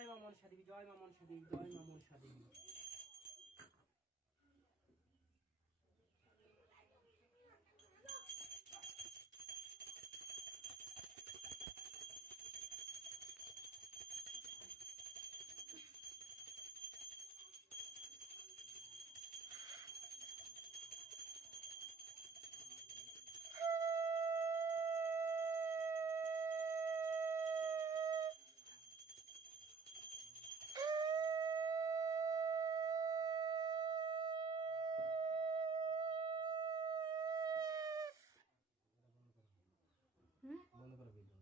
জয় মা মনসা দেবী, জয় মা মনসা দেবী, জয় মা মনসা দেবী। বন্ধ করো ভিডিও।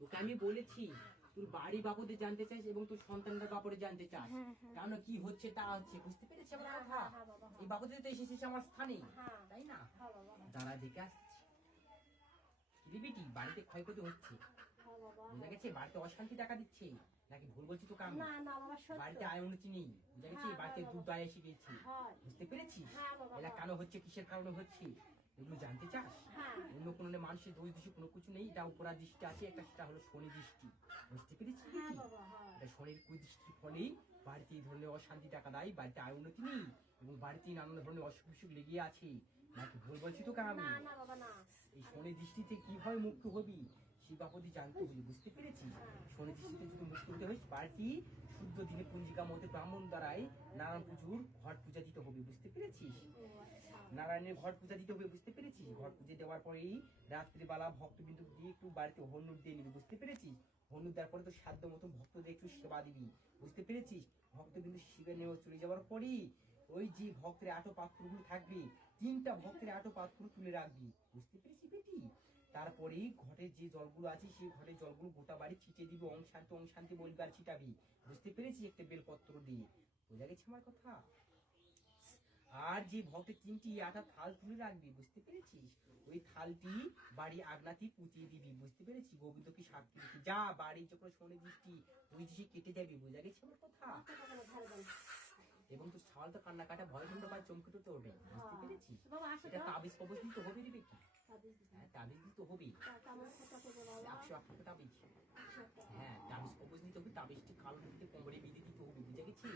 তোকে আমি বলেছি তোর বাড়ি বাবদে জানতে চাস এবং তোর সন্তানরা বাপরে জানতে চাস, কেন কি হচ্ছে তা হচ্ছে, বুঝতে পেরেছি আমার কথা? এই বাবদে তো এসেছিস আমার স্থানে, তাই না? যারা দেখে আসছি বেটি বাড়িতে ক্ষয়ক্ষতি হচ্ছে, বুঝা গেছে? বাড়িতে অশান্তি দেখা দিচ্ছে নাকি ভুল বলছি তোকে আমি? বাড়িতে আয় উন্নতি নেই, বুঝা গেছে? বাড়িতে দুধ দায় এসে গেছে, বুঝতে পেরেছিস? এটা কেন হচ্ছে, কিসের কারণে হচ্ছে, এগুলো জানতে চাস? অন্য কোনো মানুষের দোষ দোষী কোনো কিছু নেই, এটা উপরা দৃষ্টি আছে, একটা সেটা হলো শনি দৃষ্টি, বুঝতে পেরেছিস? এটা শনির কুদৃষ্টির ফলেই বাড়িতে এই ধরনের অশান্তি টাকা দেয়, বাড়িতে আয় উন্নতি নেই এবং বাড়িতে নানান ধরনের অসুখ বিসুখ লেগে আছে, নাকি ভুল বলছি তোকে আমি? এই শনি দৃষ্টিতে কিভাবে মুক্ত হবি সেই বাপতি জানতে হবি, বুঝতে পেরেছিস? শনি দৃষ্টিতে যদি মুক্ত হতে হয় বাড়িতে শুদ্ধ দিনে পঞ্জিকা মতে ব্রাহ্মণ দ্বারাই নারায়ণ পুজোর ঘট পূজা দিতে হবে, বুঝতে পেরেছিস? নারায়ণের ঘট পূজা দিতে হবে, বুঝতে পেরেছিস? ঘট পূজা দেওয়ার পরেই রাত্রিবেলা ভক্তবিন্দু দিয়ে একটু বাড়িতে হনুর দিয়ে নিবি, বুঝতে পেরেছিস? হনু দেওয়ার পরে তো সাধ্য মতো ভক্তদের একটু সেবা দিবি, বুঝতে পেরেছিস? ভক্তবিন্দু শিবে নেওয়া চলে যাওয়ার পরেই ওই যে ভক্তের আটো পাত্রগুলো থাকবে, 3টা ভক্তের আটো পাত্র তুলে রাখবি, বুঝতে পেরেছিস বেটি? তারপরেই ঘটের যে জলগুলো আছে সেই ঘটের জলগুলো গোটা বাড়ি ছিটিয়ে দিবি, ওম শান্তি বলবি আর ছিটাবি, বুঝতে পেরেছিস? একটা বেলপত্র দিয়ে, বোঝা গেছে আমার কথা? আর যে ভক্তের 3টি আটা থাল তুলে রাখবি, বুঝতে পেরেছিস? ওই থালটি বাড়ি আগনাতি পুঁতিয়ে দিবি, বুঝতে পেরেছিস? গোবিন্দকে সাক্ষী দিবি, যা বাড়ি যখন শনি দৃষ্টি দুই দৃষ্টি কেটে যাবি, বোঝা গেছে আমার কথা? এবং তোর ছাল তো কান্না কাটা ভয় বন্ধ বা চমকে তো উঠবে, বুঝতে পেরেছিস? এটা তাবিজ কবজ দিতে হবে রে বেটি, হ্যাঁ তাবিজ দিতে হবে, 100 তাবিজ, হ্যাঁ তাবিজ কবজ দিতে হবে, তাবিজটি কালো দিতে কোমরে বেঁধে দিতে হবে, বুঝা গেছে?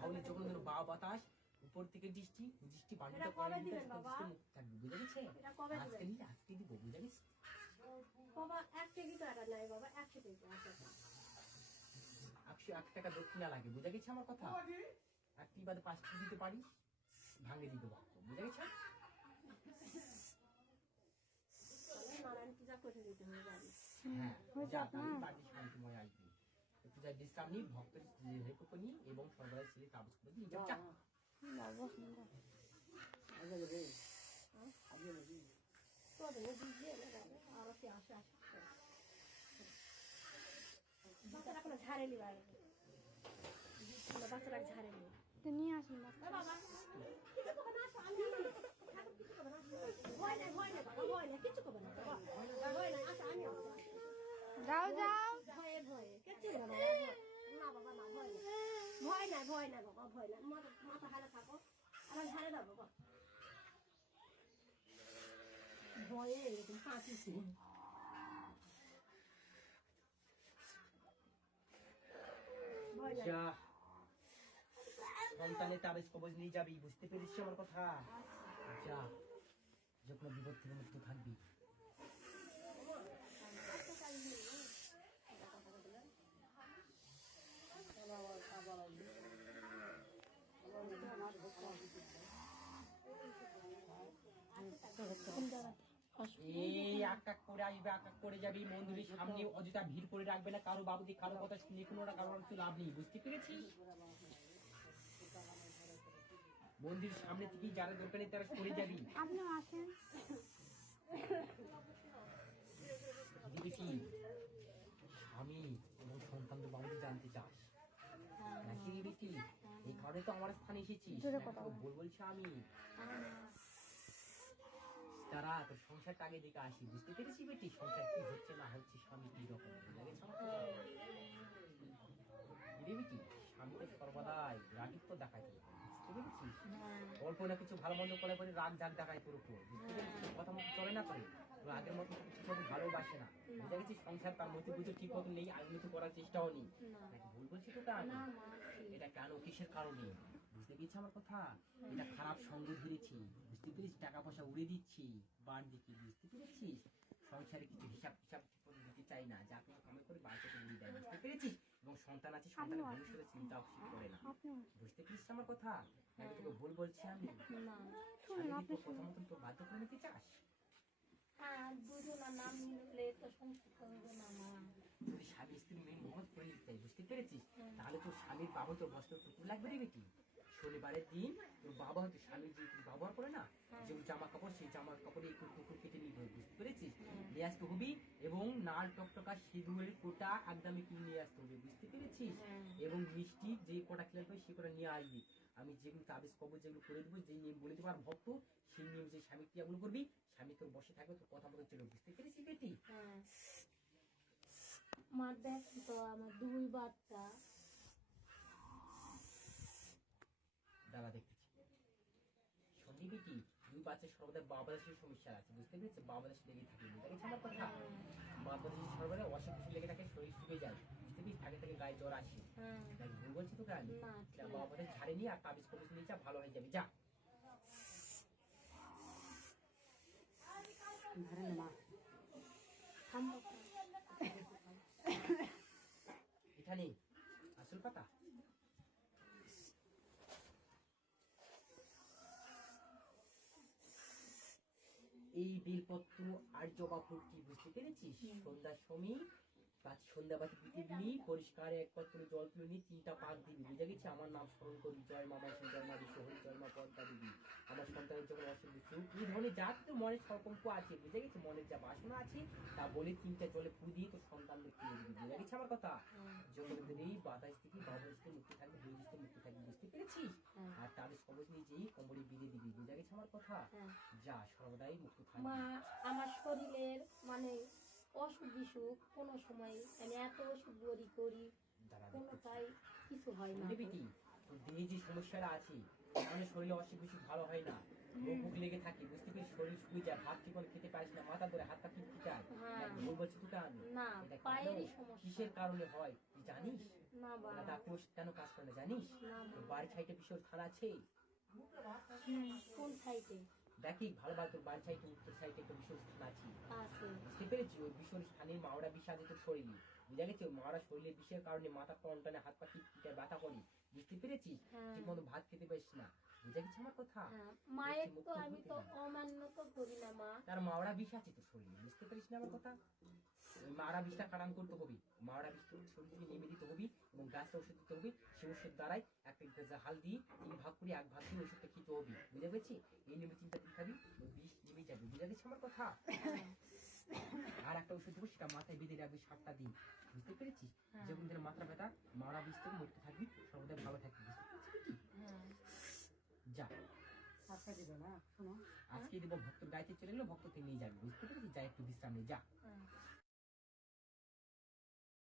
তাহলে যখন বাবা বাতাস উপর থেকে দৃষ্টি দৃষ্টি বাড়িটা করে দিতে থাকবে, বুঝা গেছে? আজকে নিলে আজকে দিব, বুঝা গেছে? বাবা 1 কেজি টাকা নাই বাবা, 100 কেজি 101 টাকা দক্ষিণা লাগে, বুঝা গেছে আমার কথা? একটি বাদে 5টি দিতে পারিস, ভাঙে দিতে পারতো, বুঝা গেছে? নারায়ণ পূজা করে দিতে হবে বাড়ি, হ্যাঁ বাড়ির শান্তিময় আসবি, পূজার বিশ্রাম নি, ভক্তের হেল্প নি এবং সর্বদা ছেলে তাবিজ করে দিই, যা বাচ্চারা কোনো ঝাড়েলি বাড়ি, বাচ্চারা ঝাড়েলি নিয়ে আসুন যাও যাও, ভয়ে ভয়ে কিচ্ছু না বাবা, না ভয় নাই, ভয় নাই বাবা, ভয় নাই, মাথা হারে থাকো, আমার ঝাড়ে দাও বাবা, ভয়ে এরকম কাঁচিছি। সন্তানের তাবিজ কবজ নিয়ে যাবি, বুঝতে পেরেছিস আমার কথা? যা যখন বিপদ থেকে মুক্ত থাকবি। এই আকাক করে আসবে, আকাক করে যাবি, মন্দিরের সামনে অযথা ভিড় করে রাখবে না, কারো বাবুদি কারো কথা শুনে কোনো কারোর লাভ নেই, বুঝতে পেরেছিস? মন্দির সামনে থেকে যারা দোকানে তারা সরে যাবি। আপনি আসেন দিদি কি আমি সন্তান তো বাবুজি জানতে চাস নাকি রে বেটি? এই কারণে তো আমার স্থানে এসেছিস। জোরে কথা বল। বলছি আমি তারা তোর সংসারটা আগে দিকে আসি, বুঝতে পেরেছি বেটি? সংসার কি হচ্ছে না হচ্ছে, স্বামী কি রকম রে বেটি? স্বামী তো সর্বদাই রাগিত্ব দেখায় তোর উপর, বুঝতে পেরেছিস? অল্প না কিছু ভালো মন্দ করে পরে রাগ ঝাগ দেখায় তোর উপর, বুঝতে পেরেছিস? কথা মতো চলে না করে, তোর আগের মতো কিছু মতো ভালোবাসে না, বুঝতে পেরেছিস? সংসার তার মধ্যে বুঝে ঠিক মতো নেই, আগে মতো করার চেষ্টাও নেই। নাকি ভুল বলছি তোকে আমি? এটা কেন, কিসের কারণে, বুঝতে পেরেছি আমার কথা? এটা খারাপ সঙ্গ ধরেছি, বুঝতে পেরেছিস? টাকা পয়সা উড়ে দিচ্ছি বার দিকে, বুঝতে পেরেছিস? সংসারে কিছু হিসাব হিসাব করে দিতে চাই না, যা কিছু কামাই করে বাড়িতে উড়িয়ে দেয়, বুঝতে পেরেছিস? এবং সন্তান আছে, সন্তানের ভবিষ্যতের চিন্তাও সে করে না, বুঝতে পেরেছিস আমার কথা? নাকি তোকে ভুল বলছি আমি? স্বামী তোর কথা মতন তোর বাধ্য করে নিতে চাস? যদি স্বামী স্ত্রী মেয়ে মহৎ করে নিতে চাই, বুঝতে পেরেছিস? তাহলে তোর স্বামীর বাবা তোর বস্ত্র টুকু লাগবে রে বেটি। শনিবারের দিন তোর বাবা হয়তো স্বামীর যে ব্যবহার করে না, যে জামা কাপড়, সেই জামা কাপড়ে একটু টুকু কেটে নিতে হবে, বুঝতে পেরেছিস? নিয়ে আসতে হবি এবং নাল টকটকা সিঁদুরের কোটা একদমই কিনে নিয়ে আসতে হবে, বুঝতে পেরেছিস? এবং মিষ্টি যে কোটা খেলে হবে সে কোটা নিয়ে আসবি। আমি যেগুলো তাবিজ কবর যেগুলো করে দেবো, যে নিয়ম বলে দেবো, আর ভক্ত সেই নিয়ম যে স্বামী ক্রিয়াগুলো করবি, স্বামী তোর বসে থাকবে, তোর কথা মতো চলবে, বুঝতে পেরেছিস বেটি? মা দেখ তো আমার 2 বাচ্চা। দাদা দেখতেছি শোনি বেটি, 2 বাচ্চা সর্বদা বাবাদাসের সমস্যা আছে, বুঝতে পেরেছিস? বাবাদাস লেগে থাকে, বুঝতে পেরেছিস আমার কথা? বাবাদাসের সর্বদা অসুখ বিসুখ লেগে থাকে, শরীর শুকিয়ে যায়, বুঝতে পেরেছিস? থাকে থেকে গায়ে জ্বর আসে। নাকি ভুল বলছি তোকে আমি? বাবাদাস ঝাড়ে নিয়ে আর তাবিজ কবজ নিয়ে যা, ভালো হয়ে যাবে, যা। এখানে আসল কথা এই বেলপত্র আর জবা ফুল কি, বুঝতে পেরেছিস? সন্ধ্যার সময় সন্ধ্যাবাতি দিতে দিবি, পরিষ্কার এক পাত্র জল তুলে নিয়ে 3টা পাক দিবি, বুঝে গেছি? আমার নাম স্মরণ করবি, জয় মামা শ্রী, জয় মা বিশ্বহরি, জয় মা পদ্মা দিবি। আমার সন্তানের যখন অসুখ বিসুখ এই ধরনের যা তো মনের সংকল্প আছে, বুঝে গেছি? মনের যা বাসনা আছে তা বলে 3টা জলে ফু দিয়ে তোর সন্তানদের কিনে দিবি, বুঝে গেছি আমার কথা? জঙ্গলের এই বাতাস থেকে বাতাস থেকে মুক্তি থাকবে, বৈদিশ থেকে মুক্তি থাকবে, বুঝতে পেরেছিস? আর তাবিজ কবজ নিয়ে যেই কম্বলে বিড়ে দিবি, বুঝে গেছি আমার কথা? যা, সর্বদাই মুক্ত থাকবে। মা আমার শরীরের মানে অসুখ বিসুখ কোনো সময় আমি এত ওষুধ করি কোনোটাই কিছু হয় না। বেটি, তোর দেহে যে সমস্যাটা আছে, মানে শরীরে অসুখ বিসুখ ভালো হয় না, রোগ লেগে থাকে, বুঝতে পেরেছিস? শরীর শুকিয়ে যায়, ভাত ঠিক মতো খেতে পারিস না, মাথা ধরে হাত পা খিটখিটায়, ভুল বলছি তোকে আমি? না, এটা কেন? পায়েরই সমস্যা। কিসের কারণে হয় তুই জানিস? না না, বাবা, ডাক্তার ওষুধ কেন কাজ করে না জানিস? তোর বাড়ির সাইডে বিশাল খানা আছে, কোন সাইডে দেখি ভালোভাবে, তোর বাড়ির সাইডে উত্তর সাইডে একটা বিশাল স্থান আছে, আছে? বুঝতে পেরেছি? ওই বিশাল স্থানের মাওড়া বিষ আছে তোর শরীরে, বুঝা গেছে? ওই মাওড়া শরীরের বিষের কারণে মাথা টনটনে, হাত পা খিটখিটায়, ব্যথা করে, বুঝতে পেরেছিস? ঠিক মতো ভাত খেতে পারিস না, বুঝা গেছে আমার কথা? মায়ের তো আমি তো অমান্য তো করি না মা। তার মাওড়া বিষ আছে তোর শরীরে, বুঝতে পারিস না আমার কথা? ওই মাওড়া বিষটা কাটান করতে হবে, মাওড়া বিষ তোর শরীর থেকে নেমে দিতে হবে এবং গাছটা ওষুধ দিতে হবে, সেই ওষুধ দ্বারাই একটা হালদি 3 ভাগ করে 1 ভাগ দিয়ে ওষুধটা খেতে হবে, বুঝা গেছি? এই নেমে 3টা দিন খাবি, ওই বিষ নেমে যাবে, বুঝা গেছে আমার কথা? আর একটা ওষুধ দেবো, সেটা মাথায় বেঁধে রাখবি 7টা দিন, বুঝতে পেরেছিস? যখন তোর মাথা ব্যথা, মাওড়া বিষ থেকে মুক্ত থাকবি, সর্বদা ভালো থাকবি, বুঝতে পেরেছিস? যা, আজকে দেবো, ভক্তর গাইতে চলে গেলো, ভক্তকে নিয়ে যাবি, বুঝতে পেরেছিস? যা, একটু বিশ্রাম নে, যা।